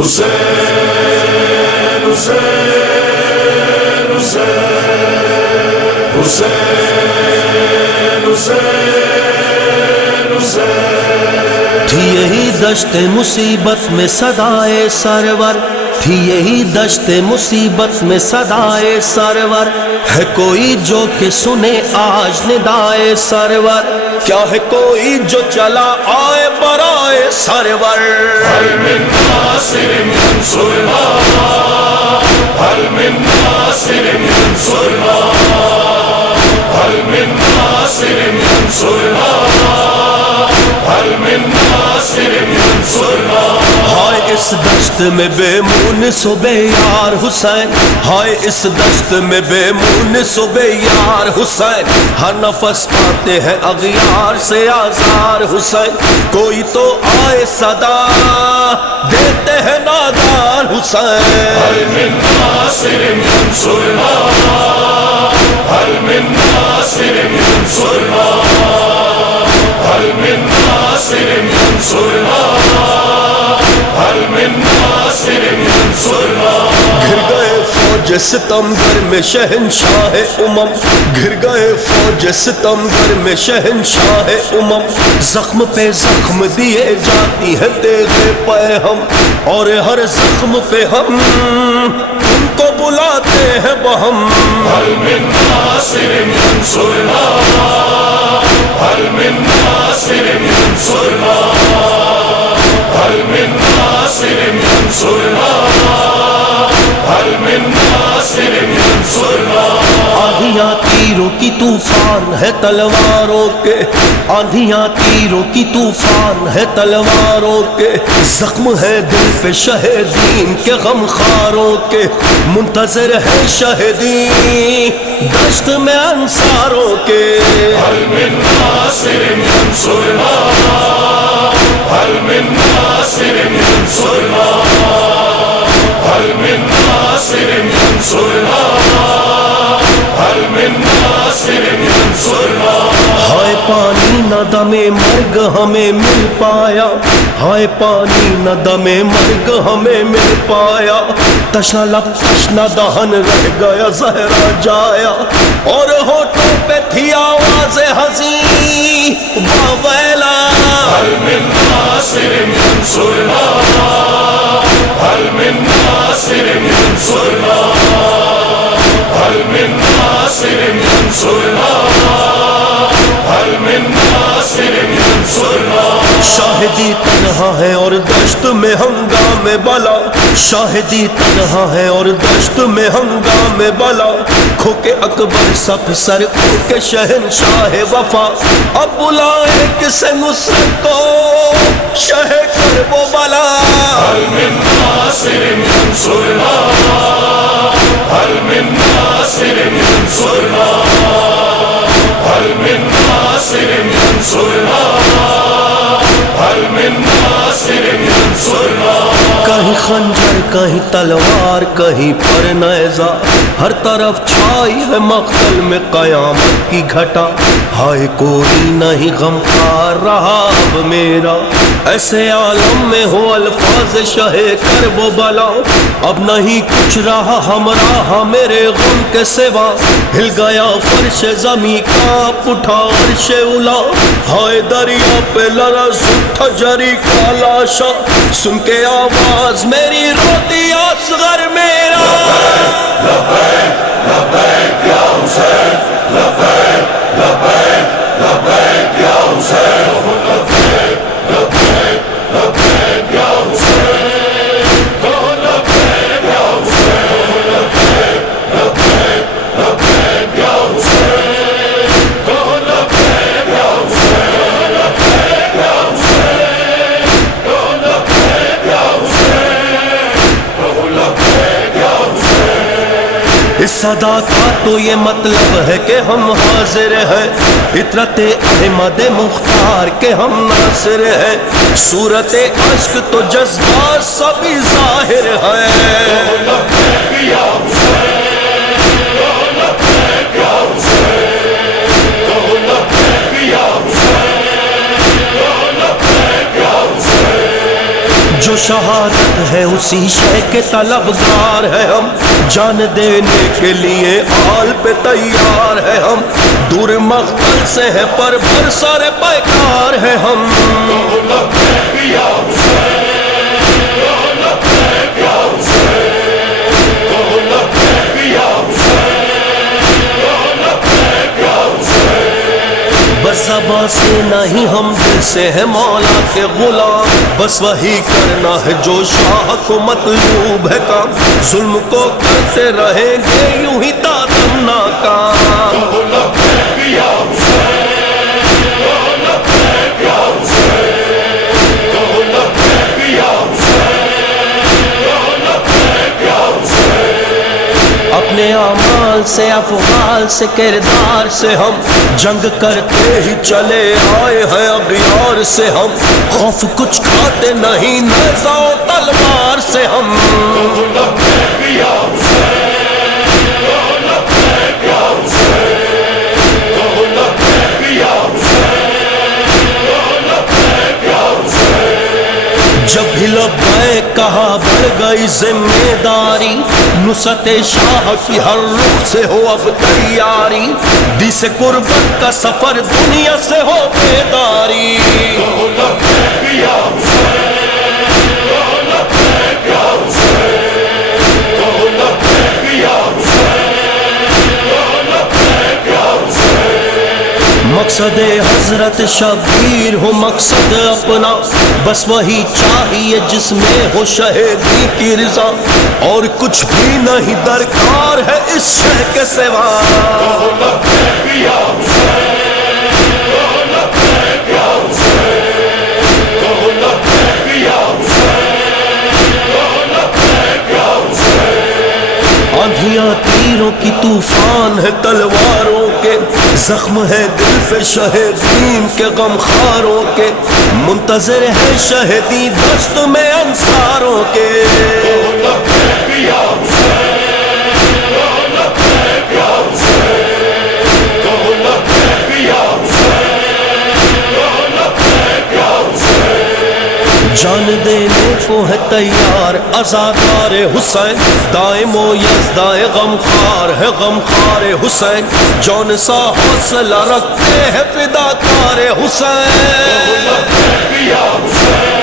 حسین حسین حسین حسین حسین حسین تھی یہی دشت مصیبت میں صدائے سرور، تھی یہی دشت مصیبت میں صدائے سرور، ہے کوئی جو کہ سنے آج ندائے سرور، کیا ہے کوئی جو چلا آئے برائے سرور؟ هل من ناصر ينصرنا، هل من ناصر ينصرنا، هل من ناصر ينصرنا، هل من ناصر ينصرنا۔ ہائے اس دشت میں بے مونس و بے یار حسین، ہائے اس دشت میں بے مونس و بے یار حسین، ہر نفس آتے ہیں اغیار سے آزار حسین، کوئی تو آئے صدا دیتے ہیں نادار حسین۔ هل من ناصر ينصرنا، هل من ناصر ينصرنا، هل من ناصر ينصرنا، هل من ناصر ينصرنا۔ گر گئے فوج ستمگر میں شہنشاہ امم، گر گئے فوج ستمگر میں شہنشاہ امم، زخم پہ زخم دیے جاتی ہے تیغے پہ ہم، اور ہر زخم پہ ہم ان کو بلاتے ہیں بہم۔ هل من ناصر ينصرنا، هل من ناصر ينصرنا، هل من ناصر ينصرنا، هل من ناصر ينصرنا۔ آندھیاں تیروں کی طوفان ہے تلواروں کے، آندھیاں تیروں کی طوفان ہے تلواروں کے، زخم ہے دل پہ شہیدین کے غم خاروں کے، منتظر ہے شہیدین دشت میں انصاروں کے۔ هل من ناصر ينصرنا، هل من ناصر ينصرنا، هل من ناصر ينصرنا، هل من ناصر ينصرنا۔ ہائے پانی نہ دم مرگ ہمیں مل پایا، ہائے پانی نہ دم مرگ ہمیں مل پایا، تشنہ لب تشنہ دہن رہ گیا زہرا جایا، اور ہونٹوں پہ تھی آواز حزین واویلا۔ هل من ناصر ينصرنا، هل من ناصر ينصرنا، هل من ناصر ينصرنا، هل من ناصر ينصرنا۔ شاہدی تنہا ہے اور دشت میں ہنگام بلا، شاہدی تنہا ہے اور دشت میں ہنگام بلا، کھو کے اکبر سب سر ان کے شہنشاہ وفا، اب بلائے کسے مصر کو شہ کرب و بلا۔ هل من ناصر ينصرنا، هل من ناصر ينصرنا، هل من ناصر ينصرنا، هل من ناصر ينصرنا۔ کہیں خنجر کہیں تلوار کہیں پر نیزہ، ہر طرف چھائی ہے مقتل میں قیامت کی گھٹا، ہائے کوئی نہیں غمخوار رہا اب میرا، ایسے عالم میں ہو الفاظ شہ کرب و بلا، اب نہیں کچھ رہا ہمراہ میرے غم کے سوا، ہل گیا فرش زمیں کانپ اٹھا عرش اولا، ہائے دریا پہ لرز اٹھا جری کا لاشا، سن کے آواز میری روتی اصغر میرا۔ لبیک لبیک یا حسین، لبیک لبیک لبیک یا حسین، لبیک لبیک لبیک یا حسین، لبیک یا حسین، لبیک لبیک لبیک یا حسین، لبیک یا حسین، لبیک یا حسین، لبیک یا حسین، لبیک یا حسین۔ اس صدا کا تو یہ مطلب ہے کہ ہم حاضر ہیں، فطرت احمد مختار کے ہم ناصر ہیں، صورت عشق تو جذبات سبھی ظاہر ہے۔ لبیک یا حسین، لبیک یا حسین، لبیک یا حسین، لبیک یا حسین۔ جو شہادت ہے اسی شے کے طلبگار ہے ہم، جان دینے کے لیے آل پہ تیار ہے ہم، دور مقتل سے ہے پر بر سارے پیکار ہے ہم۔ لبیک یا حسین، لبیک یا حسین، لبیک یا حسین، لبیک یا حسین۔ بس زباں سے نہیں ہم دل سے ہے مولا کے غلام، بس وہی کرنا ہے جو شاہ کو مطلوب ہے کام، ظلم کو کرتے رہیں گے یوں ہی تا تم ناکام۔ لبیک یا حسین، لبیک یا حسین، لبیک یا حسین، لبیک یا حسین۔ اپنے اعمال سے افعال سے کردار سے ہم جنگ کرتے ہی چلے آئے ہیں اغیار سے ہم، خوف کچھ کھاتے نہیں نیزہ و تلوار سے ہم۔ لبیک یا حسین، لبیک یا حسین، لبیک یا حسین، لبیک یا حسین۔ جب بھی لبیک کہا بڑھ گئی ذمہ داری، نصرت شاہ کی ہر رخ سے ہو اب تیاری، دی سے قربت کا سفر دنیا سے ہو بیداری۔ لبیک یا حسین، لبیک یا حسین، لبیک یا حسین، لبیک یا حسین۔ مقصد حضرت شبیر ہو مقصد اپنا، بس وہی چاہیے جس میں ہو شہیدی کی رضا، اور کچھ بھی نہیں درکار ہے اس شے کے سوا۔ لبیک یا حسین، لبیک یا حسین، لبیک یا حسین، لبیک یا حسین۔ آندھیاں تیروں کی طوفان ہے تلواروں کے، زخم ہے دل پہ شہیدین کے غم خاروں کے، منتظر ہے شہیدی دشت میں انصاروں کے۔ لبیک یا حسین، لبیک یا حسین، لبیک یا حسین، لبیک یا حسین۔ جان دینے کو ہے تیار عزادار حسین، دائم و یزدائے غمخوار ہے غمخوار حسین، جون سا حوصلہ رکھتے ہیں فداکار حسین۔ لبیک یا حسین،